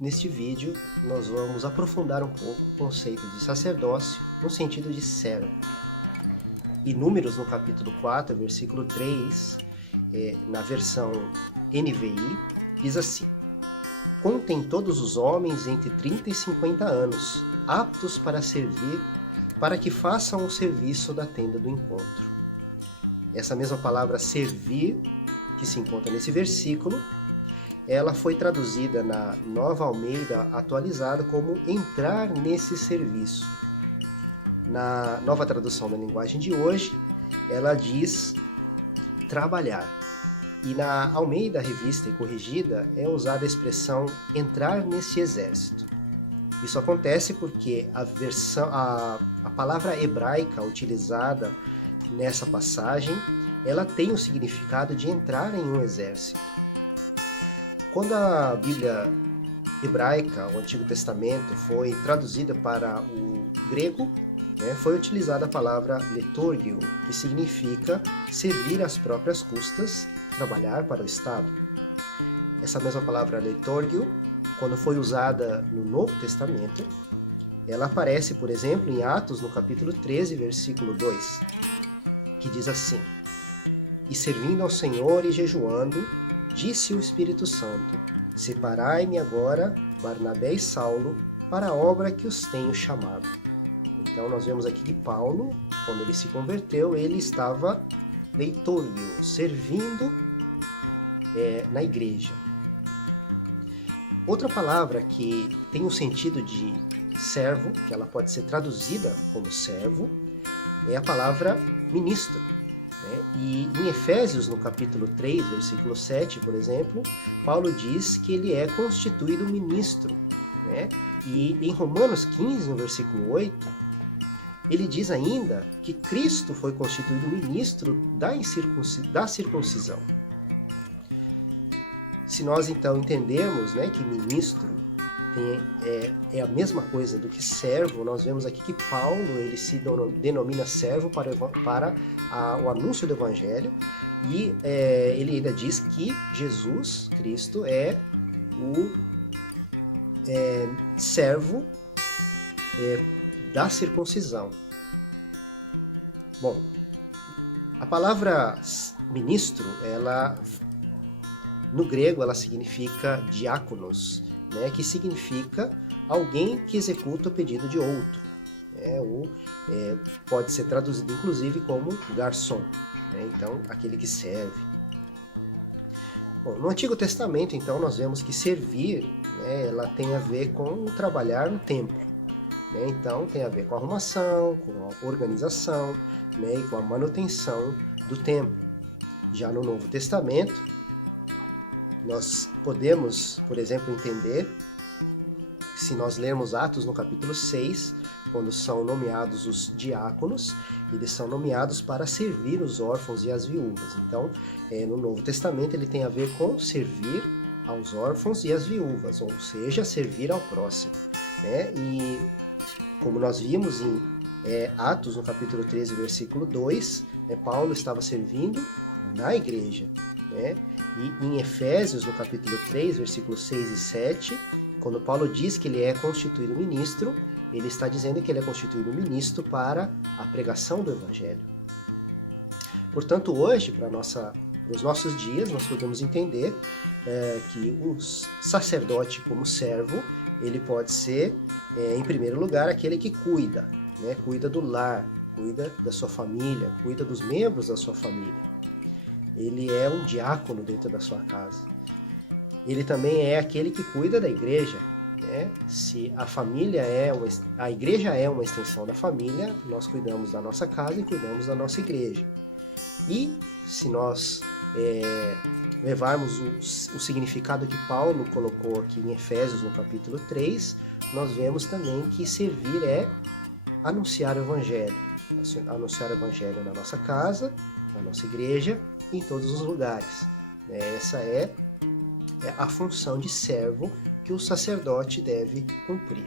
Neste vídeo, nós vamos aprofundar um pouco o conceito de sacerdócio no sentido de servo. E Números, no capítulo 4, versículo 3, na versão NVI, diz assim: Contem todos os homens entre 30 e 50 anos, aptos para servir, para que façam o serviço da tenda do encontro. Essa mesma palavra servir, que se encontra nesse versículo, ela foi traduzida na Nova Almeida atualizada como entrar nesse serviço. Na nova tradução da linguagem de hoje, ela diz trabalhar. E na Almeida Revista e Corrigida é usada a expressão entrar nesse exército. Isso acontece porque a palavra hebraica utilizada nessa passagem, ela tem o significado de entrar em um exército. Quando a Bíblia hebraica, o Antigo Testamento, foi traduzida para o grego, foi utilizada a palavra letorgio, que significa servir às próprias custas, trabalhar para o Estado. Essa mesma palavra letorgio, quando foi usada no Novo Testamento, ela aparece, por exemplo, em Atos, no capítulo 13, versículo 2, que diz assim: E servindo ao Senhor e jejuando, disse o Espírito Santo: Separai-me agora, Barnabé e Saulo, para a obra que os tenho chamado. Então nós vemos aqui que Paulo, quando ele se converteu, ele estava leitorgio, servindo na igreja. Outra palavra que tem o sentido de servo, que ela pode ser traduzida como servo, é a palavra ministro. E em Efésios, no capítulo 3, versículo 7, por exemplo, Paulo diz que ele é constituído ministro. E em Romanos 15, no versículo 8, ele diz ainda que Cristo foi constituído ministro da circuncisão. Se nós então entendermos que ministro é a mesma coisa do que servo, nós vemos aqui que Paulo ele se denomina servo para o anúncio do Evangelho, e ele ainda diz que Jesus Cristo é o servo da circuncisão. Bom, a palavra ministro, no grego, ela significa diáconos, que significa alguém que executa o pedido de outro. Pode ser traduzido, inclusive, como garçom, então, aquele que serve. Bom, no Antigo Testamento, então, nós vemos que servir, ela tem a ver com trabalhar no templo. Então, tem a ver com a arrumação, com a organização, e com a manutenção do templo. Já no Novo Testamento, nós podemos, por exemplo, entender, se nós lermos Atos no capítulo 6, quando são nomeados os diáconos, eles são nomeados para servir os órfãos e as viúvas. Então, no Novo Testamento, ele tem a ver com servir aos órfãos e às viúvas, ou seja, servir ao próximo. E como nós vimos em Atos, no capítulo 13, versículo 2, Paulo estava servindo na igreja. E em Efésios, no capítulo 3, versículos 6 e 7, quando Paulo diz que ele é constituído ministro, ele está dizendo que ele é constituído ministro para a pregação do Evangelho. Portanto, hoje, para os nossos dias, nós podemos entender que o sacerdote como servo, ele pode ser, em primeiro lugar, aquele que cuida, cuida do lar, cuida da sua família, cuida dos membros da sua família. Ele é um diácono dentro da sua casa. Ele também é aquele que cuida da igreja. Se a igreja é uma extensão da família, nós cuidamos da nossa casa e cuidamos da nossa igreja. E se nós levarmos o significado que Paulo colocou aqui em Efésios, no capítulo 3, nós vemos também que servir é anunciar o Evangelho. Anunciar o Evangelho na nossa casa, na nossa igreja, em todos os lugares. Essa é a função de servo que o sacerdote deve cumprir.